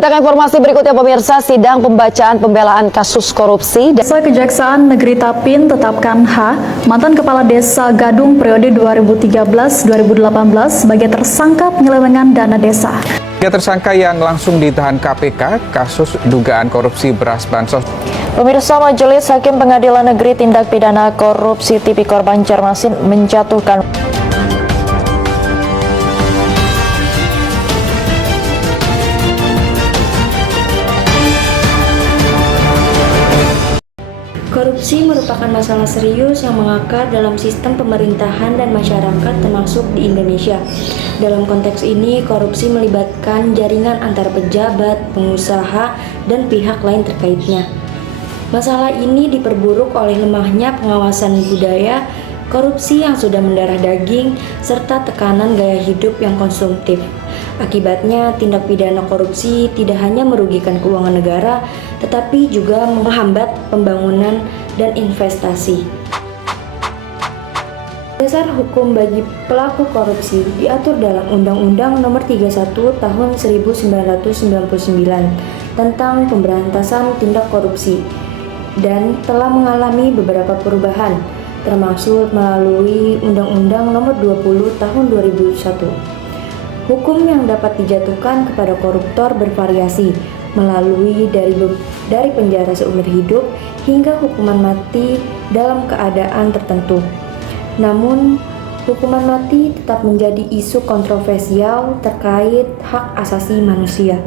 Kita ke informasi berikutnya pemirsa, sidang pembacaan pembelaan kasus korupsi. Kejaksaan Negeri Tapin tetapkan H, mantan Kepala Desa Gadung periode 2013-2018 sebagai tersangka penyelewengan dana desa. Tiga tersangka yang langsung ditahan KPK kasus dugaan korupsi beras bansos. Pemirsa, Majelis Hakim Pengadilan Negeri Tindak Pidana Korupsi Tipikor Banjarmasin menjatuhkan korupsi merupakan masalah serius yang mengakar dalam sistem pemerintahan dan masyarakat termasuk di Indonesia. Dalam konteks ini, korupsi melibatkan jaringan antar pejabat, pengusaha, dan pihak lain terkaitnya. Masalah ini diperburuk oleh lemahnya pengawasan budaya, korupsi yang sudah mendarah daging, serta tekanan gaya hidup yang konsumtif. Akibatnya, tindak pidana korupsi tidak hanya merugikan keuangan negara, tetapi juga menghambat pembangunan dan investasi. Dasar hukum bagi pelaku korupsi diatur dalam Undang-Undang Nomor 31 Tahun 1999 tentang Pemberantasan Tindak Korupsi dan telah mengalami beberapa perubahan, termasuk melalui Undang-Undang Nomor 20 Tahun 2001. Hukum yang dapat dijatuhkan kepada koruptor bervariasi, melalui dari penjara seumur hidup hingga hukuman mati dalam keadaan tertentu. Namun, hukuman mati tetap menjadi isu kontroversial terkait hak asasi manusia.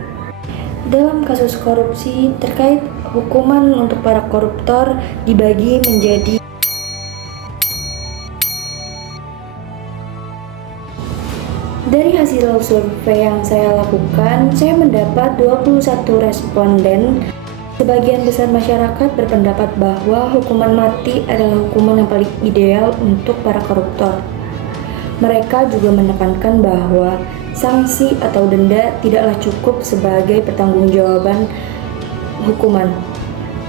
Dalam kasus korupsi terkait hukuman untuk para koruptor dibagi menjadi Dari hasil survei yang saya lakukan, saya mendapat 21 responden. Sebagian besar masyarakat berpendapat bahwa hukuman mati adalah hukuman yang paling ideal untuk para koruptor. Mereka juga menekankan bahwa sanksi atau denda tidaklah cukup sebagai pertanggungjawaban hukuman.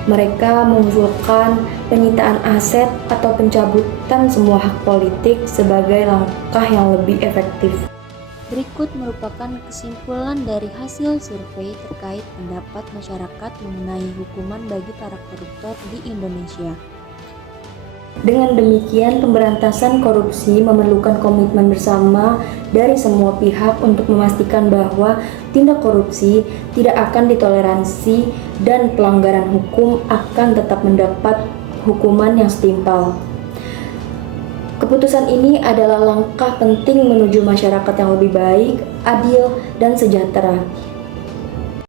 Mereka mengusulkan penyitaan aset atau pencabutan semua hak politik sebagai langkah yang lebih efektif. Berikut merupakan kesimpulan dari hasil survei terkait pendapat masyarakat mengenai hukuman bagi para koruptor di Indonesia. Dengan demikian, pemberantasan korupsi memerlukan komitmen bersama dari semua pihak untuk memastikan bahwa tindak korupsi tidak akan ditoleransi dan pelanggaran hukum akan tetap mendapat hukuman yang setimpal. Keputusan ini adalah langkah penting menuju masyarakat yang lebih baik, adil, dan sejahtera.